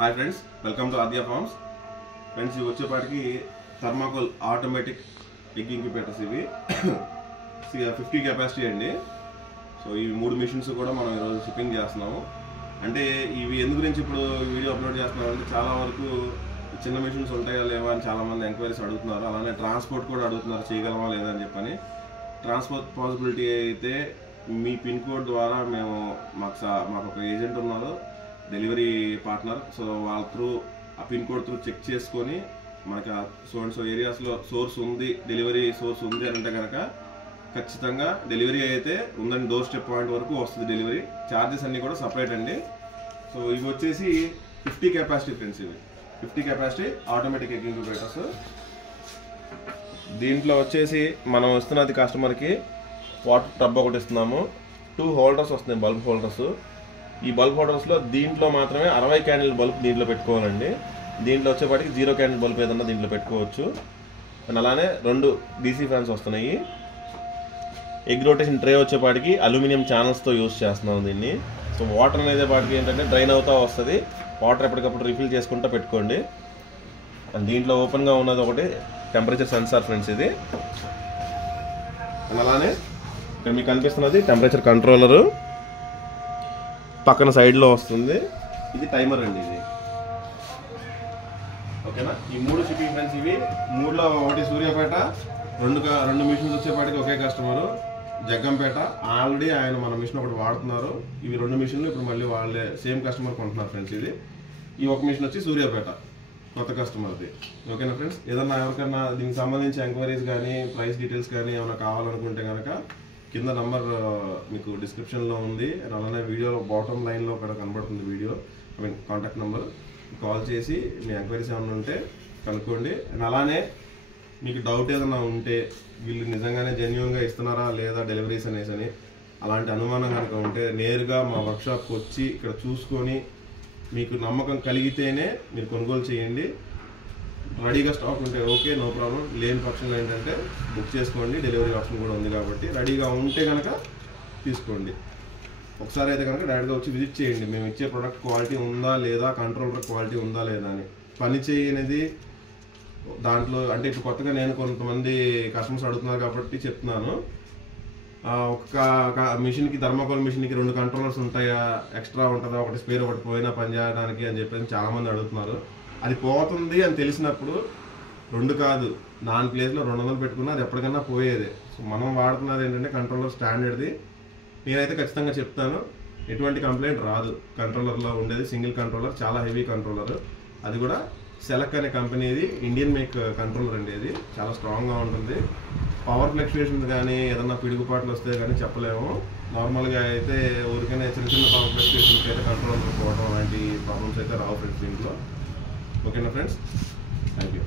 Hi friends, welcome to Aadya farms. Friends, ఇవి వచ్చేపాటికి thermocol automatic egg incubators. ఇవి 50 capacity అండి. సో ఈ 3 మిషన్స్ కూడా మనం ఈరోజు షిప్పింగ్ చేస్తున్నాము. అంటే ఇవి ఎందు గురించి ఇప్పుడు వీడియో అప్లోడ్ చేస్తున్నాం అంటే చాలా వరకు చిన్న మిషన్స్ ఉంటాయా లేవా అని చాలామంది ఎంక్వైరీస్ అడుగుతున్నారు. అలానే ట్రాన్స్పోర్ట్ కూడా అడుగుతున్నారు, చేయగలమా లేదా అని చెప్పని. ట్రాన్స్పోర్ట్ పాసిబిలిటీ అయితే మీ పిన్ కోడ్ ద్వారా మాకు ఒక ఏజెంట్ ఉన్నారు, డెలివరీ పార్ట్నర్. సో వాళ్ళ త్రూ ఆ పిన్ కోడ్ త్రూ చెక్ చేసుకొని మనకి సో ఏరియాస్లో సోర్స్ ఉంది, డెలివరీ సోర్స్ ఉంది అని అంటే కనుక ఖచ్చితంగా డెలివరీ అయితే ఉందని డోర్ స్టెప్ పాయింట్ వరకు వస్తుంది డెలివరీ. ఛార్జెస్ అన్నీ కూడా సపరేట్ అండి. సో ఇవి వచ్చేసి 50 కెపాసిటీ ఫ్రెండ్స్. ఇవి 50 కెపాసిటీ ఆటోమేటిక్ ఎగ్ ఇంక్యుబేటర్స్. దీంట్లో వచ్చేసి మనం ఇస్తున్నది కస్టమర్కి వాటర్ టబ్ ఒకటి ఇస్తున్నాము. 2 హోల్డర్స్ వస్తున్నాయి, బల్బ్ హోల్డర్స్. ఈ బల్బ్ హోల్డర్స్లో దీంట్లో మాత్రమే 60 క్యాండిల్ బల్బ్ దీంట్లో పెట్టుకోవాలండి. దీంట్లో వచ్చేపాటికి 0 క్యాండిల్ బల్బ్ ఏదన్నా దీంట్లో పెట్టుకోవచ్చు. అండ్ అలానే 2 డీసీ ఫ్యాన్స్ వస్తున్నాయి. ఎగ్ రొటేషన్ ట్రే వచ్చేపాటికి అల్యూమినియం ఛానల్స్తో యూజ్ చేస్తున్నాం దీన్ని. సో వాటర్ అనేది పాటికి ఏంటంటే డ్రైన్ అవుతూ వస్తుంది. వాటర్ ఎప్పటికప్పుడు రిఫిల్ చేసుకుంటూ పెట్టుకోండి. అండ్ దీంట్లో ఓపెన్గా ఉన్నది ఒకటి టెంపరేచర్ సెన్సార్ ఫ్రెండ్స్ ఇది. అండ్ అలానే ఇక్కడ మీకు కనిపిస్తున్నది టెంపరేచర్ కంట్రోలరు, పక్కన సైడ్లో వస్తుంది. ఇది టైమర్ అండి ఇది. ఓకేనా, ఈ 3 షిప్పింగ్ ఫ్రెండ్స్. ఇవి 3లో ఒకటి సూర్యాపేట, 2 మిషన్స్ వచ్చేపాటికి ఒకే కస్టమరు జగ్గంపేట. ఆల్రెడీ ఆయన మన మిషన్ ఒకటి వాడుతున్నారు. ఇవి 2 మిషన్లు ఇప్పుడు మళ్ళీ వాళ్ళే సేమ్ కస్టమర్ కొంటున్నారు ఫ్రెండ్స్. ఇది ఈ ఒక మిషన్ వచ్చి సూర్యాపేట కొత్త కస్టమర్ది. ఓకేనా ఫ్రెండ్స్, ఏదన్నా ఎవరికైనా దీనికి సంబంధించి ఎంక్వైరీస్ కానీ ప్రైస్ డీటెయిల్స్ కానీ ఏమైనా కావాలనుకుంటే కనుక కింద నంబర్ మీకు డిస్క్రిప్షన్లో ఉంది. అండ్ అలానే వీడియోలో బాటమ్ లైన్లో కూడా కనబడుతుంది వీడియో, కాంటాక్ట్ నెంబర్. కాల్ చేసి మీ ఎంక్వైరీస్ ఏమైనా ఉంటే కనుక్కోండి. అండ్ అలానే మీకు డౌట్ ఏదైనా ఉంటే వీళ్ళు నిజంగానే జెన్యూన్గా ఇస్తున్నారా లేదా డెలివరీస్ అనేసి అలాంటి అనుమానం కనుక ఉంటే నేరుగా మా వర్క్షాప్కి వచ్చి ఇక్కడ చూసుకొని మీకు నమ్మకం కలిగితేనే మీరు కొనుగోలు చేయండి. రెడీగా స్టాక్ ఉంటే ఓకే, నో ప్రాబ్లం. లేని పక్షంలో ఏంటంటే బుక్ చేసుకోండి, డెలివరీ ఆప్షన్ కూడా ఉంది కాబట్టి. రెడీగా ఉంటే కనుక తీసుకోండి. ఒకసారి అయితే కనుక డైరెక్ట్గా వచ్చి విజిట్ చేయండి. మేము ఇచ్చే ప్రోడక్ట్ క్వాలిటీ ఉందా లేదా, కంట్రోలర్ క్వాలిటీ ఉందా లేదా అని. పని చేయనిది దాంట్లో అంటే ఇప్పుడు కొత్తగా నేను కొంతమంది కస్టమర్స్ అడుగుతున్నారు కాబట్టి చెప్తున్నాను. ఒక మిషన్కి థర్మాకోల్ మిషన్కి 2 కంట్రోలర్స్ ఉంటాయా, ఎక్స్ట్రా ఉంటుందా, ఒకటి స్పేర్ ఒకటి పోయినా పని చేయడానికి అని చెప్పేసి చాలామంది అడుగుతున్నారు. అది పోతుంది అని తెలిసినప్పుడు 2 కాదు, 4 ప్లేస్లో 200 పెట్టుకున్నా అది ఎప్పటికన్నా పోయేదే. సో మనం వాడుతున్నది ఏంటంటే కంట్రోలర్ స్టాండర్డ్ది. నేనైతే ఖచ్చితంగా చెప్తాను, ఎటువంటి కంప్లైంట్ రాదు. కంట్రోలర్లో ఉండేది సింగిల్ కంట్రోలర్, చాలా హెవీ కంట్రోలర్. అది కూడా సెలక్ అనే కంపెనీది, ఇండియన్ మేక్ కంట్రోలర్ అండి. అది చాలా స్ట్రాంగ్గా ఉంటుంది. పవర్ ఫ్లక్చుయేషన్స్ కానీ ఏదన్నా పిడుగుపాట్లు వస్తే కానీ చెప్పలేము. నార్మల్గా అయితే ఊరికైనా చిన్న పవర్ ఫ్లక్చుయేషన్కి అయితే కంట్రోలర్ పోవడం అలాంటి ప్రాబ్లమ్స్ అయితే రావు ఫ్రెండ్స్ దీంట్లో. ఓకేనా ఫ్రెండ్స్, థ్యాంక్ యూ.